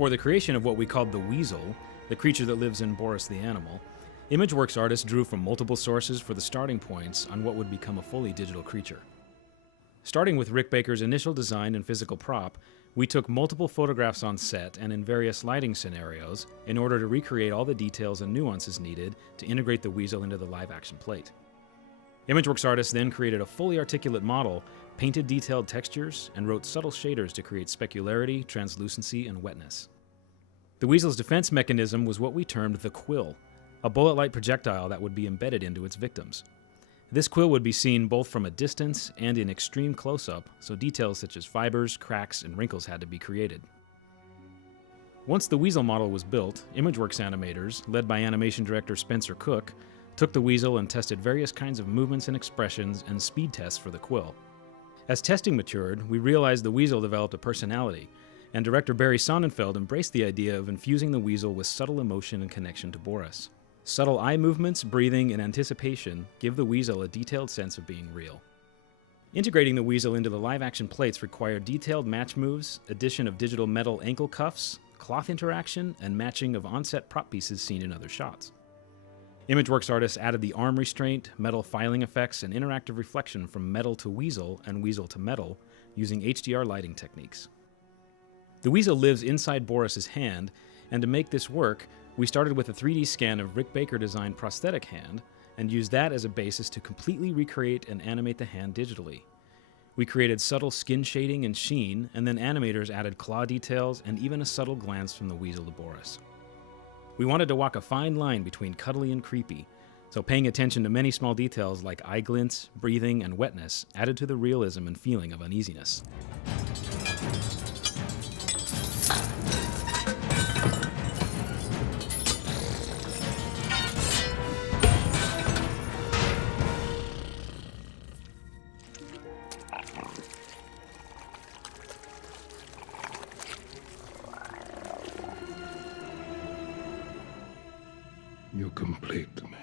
For the creation of what we called the weasel, the creature that lives in Boris the animal, Imageworks artists drew from multiple sources for the starting points on what would become a fully digital creature. Starting with Rick Baker's initial design and physical prop, we took multiple photographs on set and in various lighting scenarios in order to recreate all the details and nuances needed to integrate the weasel into the live-action plate. Imageworks artists then created a fully articulate model, painted detailed textures, and wrote subtle shaders to create specularity, translucency, and wetness. The weasel's defense mechanism was what we termed the quill, a bullet-like projectile that would be embedded into its victims. This quill would be seen both from a distance and in extreme close-up, so details such as fibers, cracks, and wrinkles had to be created. Once the weasel model was built, Imageworks animators, led by animation director Spencer Cook, took the weasel and tested various kinds of movements and expressions and speed tests for the quill. As testing matured, we realized the weasel developed a personality, and director Barry Sonnenfeld embraced the idea of infusing the weasel with subtle emotion and connection to Boris. Subtle eye movements, breathing, and anticipation give the weasel a detailed sense of being real. Integrating the weasel into the live-action plates required detailed match moves, addition of digital metal ankle cuffs, cloth interaction, and matching of on-set prop pieces seen in other shots. Imageworks artists added the arm restraint, metal filing effects, and interactive reflection from metal to weasel and weasel to metal using HDR lighting techniques. The weasel lives inside Boris's hand, and to make this work, we started with a 3D scan of Rick Baker-designed prosthetic hand and used that as a basis to completely recreate and animate the hand digitally. We created subtle skin shading and sheen, and then animators added claw details and even a subtle glance from the weasel to Boris. We wanted to walk a fine line between cuddly and creepy, so paying attention to many small details like eye glints, breathing, and wetness added to the realism and feeling of uneasiness. You complete me.